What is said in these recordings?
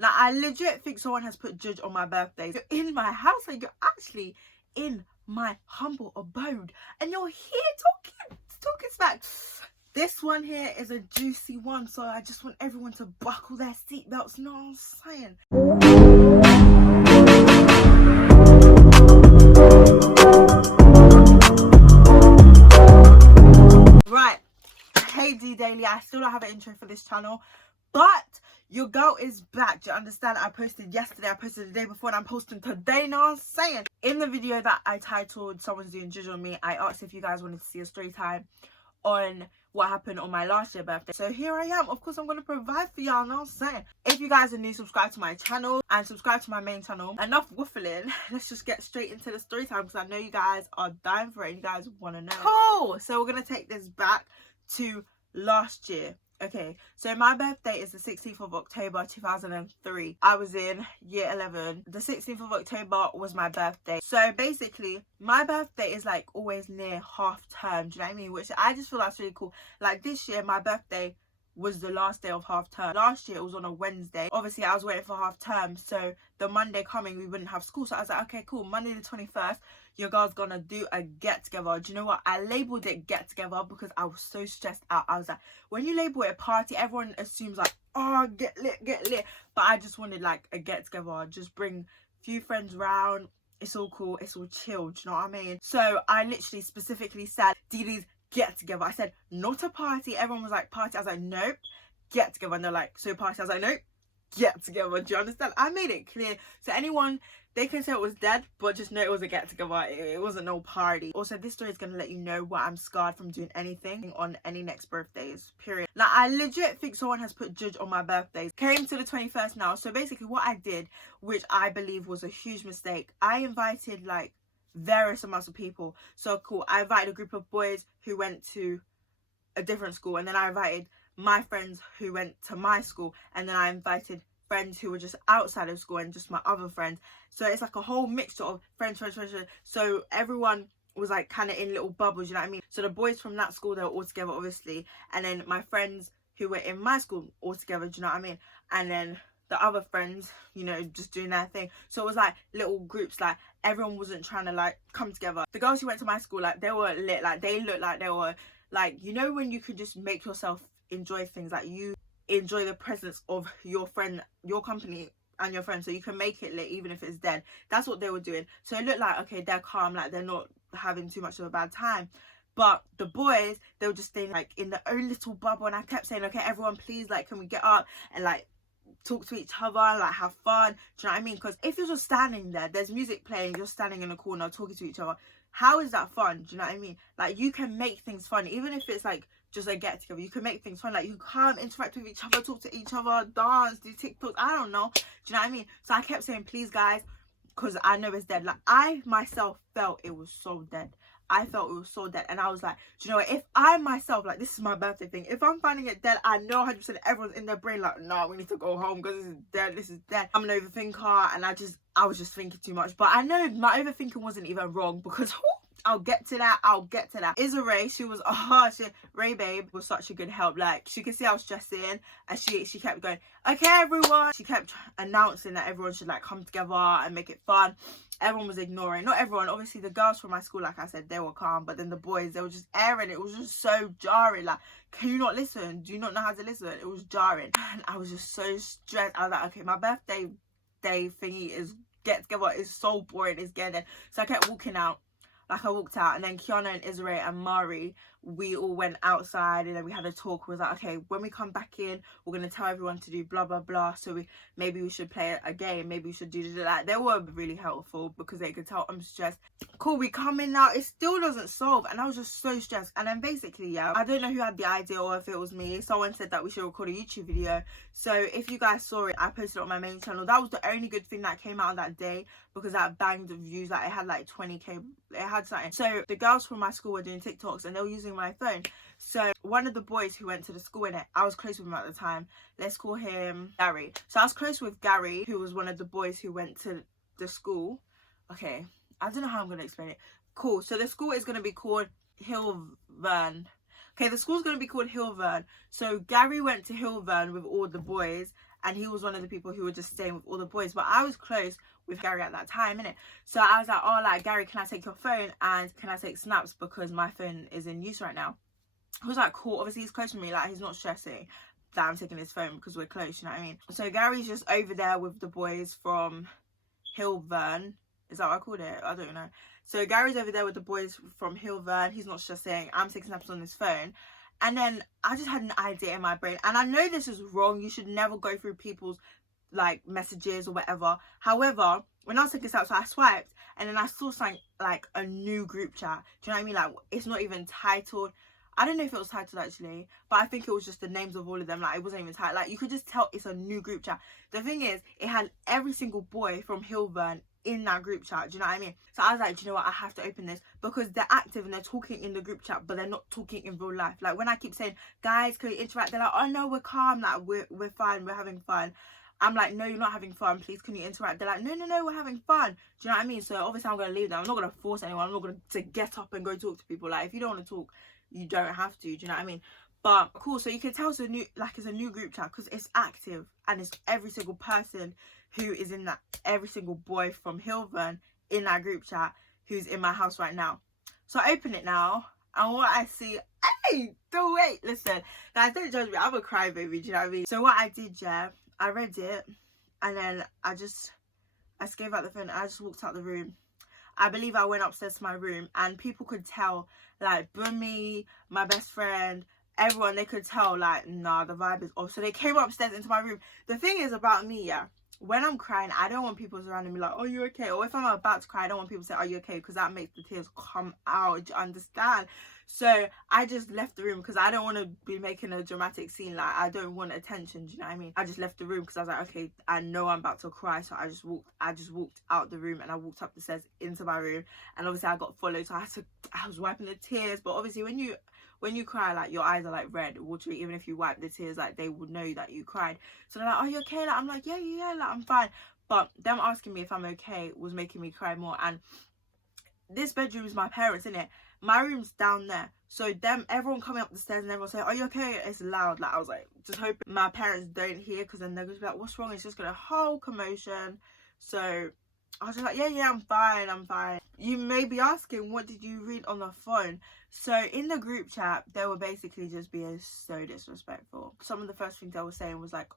Like, I legit think someone has put judge on my birthday. You're in my house, like, you're actually in my humble abode, and you're here talking smack. This one here is a juicy one, so I just want everyone to buckle their seatbelts. You know what I'm saying? Right. Hey D Daily, I still don't have an intro for this channel, but your girl is back. Do you understand? I posted yesterday, I posted the day before, and I'm posting today. Know what I'm saying? In the video that I titled Someone's Doing Judge on Me, I asked if you guys wanted to see a story time on what happened on my last year birthday. So here I am. Of course, I'm going to provide for y'all. Know what I'm saying? If you guys are new, subscribe to my channel and subscribe to my main channel. Enough waffling. Let's just get straight into the story time, because I know you guys are dying for it and you guys want to know. Cool. So we're going to take this back to last year. Okay, so my birthday is the 16th of October 2003. I was in year 11. The 16th of October was my birthday. So basically, my birthday is like always near half term. Do you know what I mean? Which I just feel that's really cool. Like this year, my birthday was the last day of half term. Last year it was on a Wednesday. Obviously I was waiting for half term, so the Monday coming we wouldn't have school. So I was like, okay, cool, Monday the 21st your girl's gonna do a get together. Do you know what? I labeled it get together because I was so stressed out. I was like, when you label it a party, everyone assumes like, oh, get lit. But I just wanted like a get together, just bring a few friends round. It's all cool, it's all chill. Do you know what I mean? So I literally specifically said Dee Dee's get together. I said not a party. Everyone was like party. I was like, nope, get together. And they're like, so party. I was like, nope, get together. Do you understand? I made it clear. So anyone, they can say it was dead, but just know it was a get together. It wasn't no party. Also, this story is going to let you know why I'm scarred from doing anything on any next birthdays, period. Like, I legit think someone has put judge on my birthdays. Came to the 21st now. So basically what I did, which I believe was a huge mistake, I invited like various amounts of people. So cool, I invited a group of boys who went to a different school, and then I invited my friends who went to my school, and then I invited friends who were just outside of school and just my other friends. So it's like a whole mixture of friends. So everyone was like kind of in little bubbles, you know what I mean? So the boys from that school, they were all together obviously, and then my friends who were in my school all together, do you know what I mean? And then the other friends, you know, just doing their thing. So it was like little groups, like everyone wasn't trying to like come together. The girls who went to my school, like they were lit, like they looked like they were like, you know, when you could just make yourself enjoy things, like you enjoy the presence of your friend, your company and your friends, so you can make it lit even if it's dead. That's what they were doing. So it looked like, okay, they're calm, like they're not having too much of a bad time. But the boys, they were just staying like in their own little bubble, and I kept saying, okay, everyone please, like, can we get up and like talk to each other, like have fun? Do you know what I mean? Because if you're just standing there, there's music playing, you're standing in a corner talking to each other, how is that fun? Do you know what I mean? Like, you can make things fun, even if it's like just a get together. You can make things fun, like you can interact with each other, talk to each other, dance, do TikToks, I don't know. Do you know what I mean? So I kept saying, please guys, because I know it's dead. Like, I myself felt it was so dead. I felt it was so dead, and I was like, do you know what, if I myself, like, this is my birthday thing, if I'm finding it dead, I know 100% everyone's in their brain like, no, we need to go home because this is dead. I'm an overthinker, and I was just thinking too much. But I know my overthinking wasn't even wrong, because I'll get to that. Issa Rae, she was, Ray babe was such a good help. Like, she could see I was stressing, and she kept going, okay everyone. She kept announcing that everyone should like come together and make it fun. Everyone was ignoring, not everyone, obviously the girls from my school, like I said, they were calm, but then the boys, they were just airing. It was just so jarring. Like, can you not listen? Do you not know how to listen? It was jarring, and I was just so stressed. I was like, okay, my birthday day thingy is get together is so boring, it's getting. So I kept walking out. Like, I walked out, and then Kiana and Issa Rae and Mari, we all went outside, and then we had a talk. We was like, okay, when we come back in, we're going to tell everyone to do blah, blah, blah. So maybe we should play a game. Maybe we should do that. They were really helpful because they could tell I'm stressed. Cool, we come in now. It still doesn't solve, and I was just so stressed. And then basically, yeah, I don't know who had the idea or if it was me. Someone said that we should record a YouTube video. So if you guys saw it, I posted it on my main channel. That was the only good thing that came out of that day, because that banged the views. Like, it had like 20k. It had something. So the girls from my school were doing TikToks, and they were using my phone. So one of the boys who went to the school in it, I was close with him at the time. Let's call him Gary. So I was close with Gary, who was one of the boys who went to the school. Okay, I don't know how I'm going to explain it. Cool. So the school is going to be called Hillvern. Okay, the school's going to be called Hillvern. So Gary went to Hillvern with all the boys, and he was one of the people who were just staying with all the boys. But I was close with Gary at that time, innit? So I was like, oh, like, Gary, can I take your phone and can I take snaps because my phone is in use right now? He was like, cool. Obviously he's close to me, like, he's not stressing that I'm taking his phone because we're close, you know what I mean? So Gary's just over there with the boys from Hilvern. Is that what I called it? I don't know. So Gary's over there with the boys from Hilvern. He's not stressing. I'm taking snaps on his phone. And then I just had an idea in my brain. And I know this is wrong. You should never go through people's like messages or whatever. However, when I was taking snaps, so I swiped and then I saw something like a new group chat. Do you know what I mean? Like, it's not even titled. I don't know if it was titled actually, but I think it was just the names of all of them. Like, it wasn't even titled. Like, you could just tell it's a new group chat. The thing is, it had every single boy from Hilvern in that group chat. Do you know what I mean? So I was like, do you know what? I have to open this because they're active and they're talking in the group chat, but they're not talking in real life. Like, when I keep saying, guys, can we interact? They're like, oh no, we're calm. Like, we're fine. We're having fun. I'm like, no, you're not having fun. Please, can you interact? They're like, no, we're having fun. Do you know what I mean? So obviously I'm going to leave them. I'm not going to force anyone. I'm not going to get up and go talk to people. Like, if you don't want to talk, you don't have to. Do you know what I mean? But cool. So you can tell it's a new, like, it's a new group chat because it's active and it's every single person who is in that, every single boy from Hilvern in that group chat who's in my house right now. So I open it now and what I see, hey, don't wait, listen, guys, don't judge me. I'm a crybaby. Do you know what I mean? So what I did, yeah, I read it and then I gave out the phone and I just walked out the room. I believe I went upstairs to my room and people could tell, like, Bumi, my best friend, everyone, they could tell, like, nah, the vibe is off. So they came upstairs into my room. The thing is about me, yeah, when I'm crying, I don't want people surrounding me like, oh, you okay? Or if I'm about to cry, I don't want people to say, are you okay? Because that makes the tears come out. Do you understand? So I just left the room because I don't want to be making a dramatic scene. Like, I don't want attention. Do you know what I mean? I just left the room because I was like, okay, I know I'm about to cry. So I just walked out the room and I walked up the stairs into my room. And obviously I got followed. So I was wiping the tears. But obviously when you cry, like, your eyes are like red, watery. Even if you wipe the tears, like, they would know that you cried. So they're like, are you okay? Like, I'm like, yeah, like, I'm fine. But them asking me if I'm okay was making me cry more. And this bedroom is my parents, innit? My room's down there. So everyone coming up the stairs and everyone saying, are you okay? It's loud. Like, I was like, just hoping my parents don't hear because then they're going to be like, what's wrong? It's just going to whole commotion. So I was just like, yeah, I'm fine. You may be asking, what did you read on the phone? So in the group chat, they were basically just being so disrespectful. Some of the first things they were saying was like,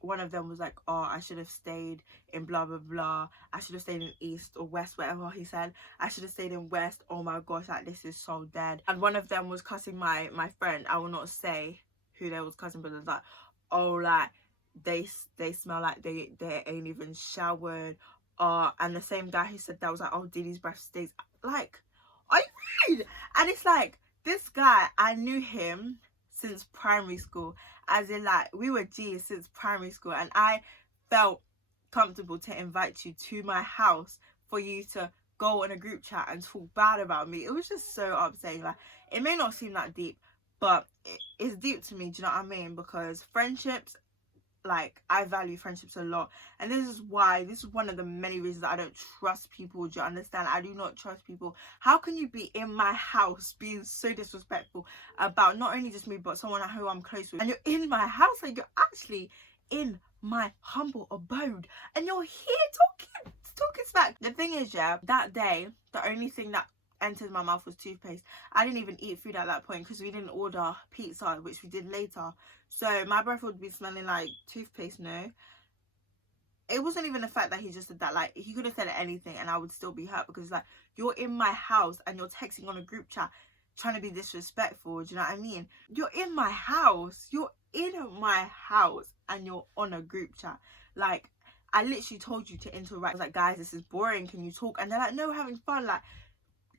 one of them was like, oh, I should have stayed in blah, blah, blah. I should have stayed in East or West, whatever he said. I should have stayed in West. Oh my gosh, like, this is so dead. And one of them was cussing my friend. I will not say who they was cussing, but it was like, oh, like, they smell like they ain't even showered. And the same guy who said that was like, oh, Diddy's breath stays. Like, are you right? And it's like, this guy, I knew him since primary school, as in, like, we were G's since primary school, and I felt comfortable to invite you to my house for you to go on a group chat and talk bad about me. It was just so upsetting. Like, it may not seem that deep, but it's deep to me. Do you know what I mean? Because friendships, like, I value friendships a lot, and this is one of the many reasons I don't trust people. Do you understand? I do not trust people. How can you be in my house being so disrespectful about not only just me but someone who I'm close with, and you're in my house, like, you're actually in my humble abode and you're here talking smack. The thing is, yeah, that day the only thing that entered my mouth was toothpaste. I didn't even eat food at that point because we didn't order pizza, which we did later. So my breath would be smelling like toothpaste. No, it wasn't even the fact that he just said that. Like, he could have said anything and I would still be hurt because, like, you're in my house and you're texting on a group chat trying to be disrespectful. Do you know what I mean? You're in my house. You're in my house and you're on a group chat. Like, I literally told you to interact. I was like, guys, this is boring. Can you talk? And they're like, no, we're having fun. Like,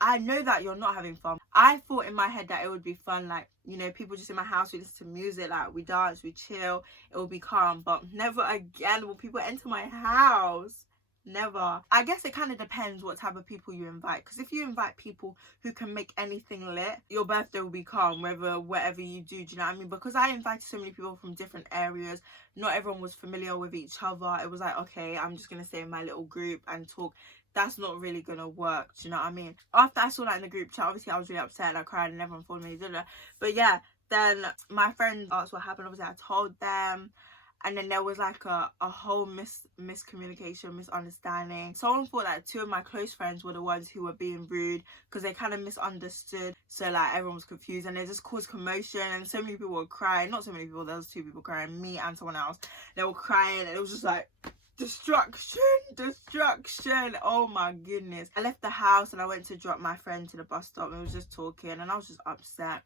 I know that you're not having fun. I thought in my head that it would be fun, like, you know, people just in my house, we listen to music, like, we dance, we chill, it will be calm. But never again will people enter my house. Never. I guess it kind of depends what type of people you invite, because if you invite people who can make anything lit, your birthday will be calm whatever you do. Do you know what I mean? Because I invited so many people from different areas, not everyone was familiar with each other. It was like, okay, I'm just gonna stay in my little group and talk. That's not really gonna work. Do you know what I mean? After I saw that in the group chat, obviously I was really upset and I cried and everyone followed me. But yeah, then my friend asked what happened. Obviously I told them, and then there was like a whole miscommunication, misunderstanding. Someone thought that two of my close friends were the ones who were being rude because they kind of misunderstood, so like everyone was confused, and they just caused commotion, and so many people were crying. Not so many people, there was 2 people crying, me and someone else. They were crying, and it was just like destruction. Oh my goodness. I left the house and I went to drop my friend to the bus stop, and we was just talking, and I was just upset.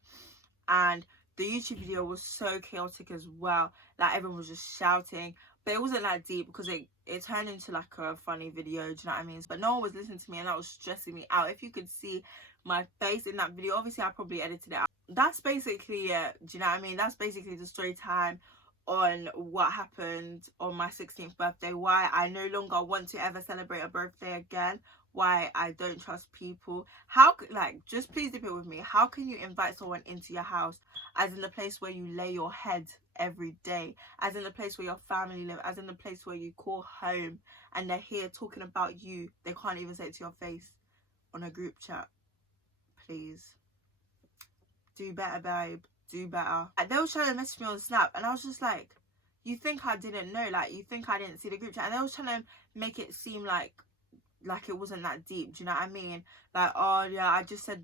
And the YouTube video was so chaotic as well. Like everyone was just shouting, but it wasn't that deep because it turned into like a funny video, do you know what I mean? But no one was listening to me, and that was stressing me out. If you could see my face in that video, obviously I probably edited it out. That's basically it, do you know what I mean? That's basically the story time on what happened on my 16th birthday, why I no longer want to ever celebrate a birthday again, why I don't trust people. How, like, just please dip it with me, how can you invite someone into your house, as in the place where you lay your head every day, as in the place where your family live, as in the place where you call home, and they're here talking about you? They can't even say it to your face on a group chat. Please do better, babe. Do better. They were trying to message me on Snap, and I was just like, you think I didn't know? Like, you think I didn't see the group chat? And they was trying to make it seem like it wasn't that deep, do you know what I mean? Like, oh yeah, I just said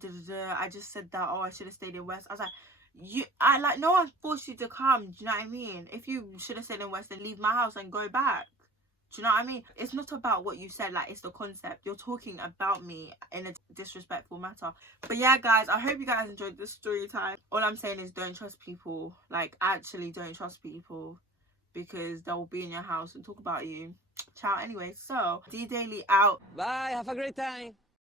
I just said that, oh I should have stayed in West. I was like, no one forced you to come, do you know what I mean? If you should have stayed in West, then leave my house and go back. Do you know what I mean? It's not about what you said, like, it's the concept. You're talking about me in a disrespectful matter. But yeah, guys, I hope you guys enjoyed this story time. All I'm saying is don't trust people. Like, actually don't trust people, because they will be in your house and talk about you. Ciao. Anyway, so D Daily out. Bye, have a great time.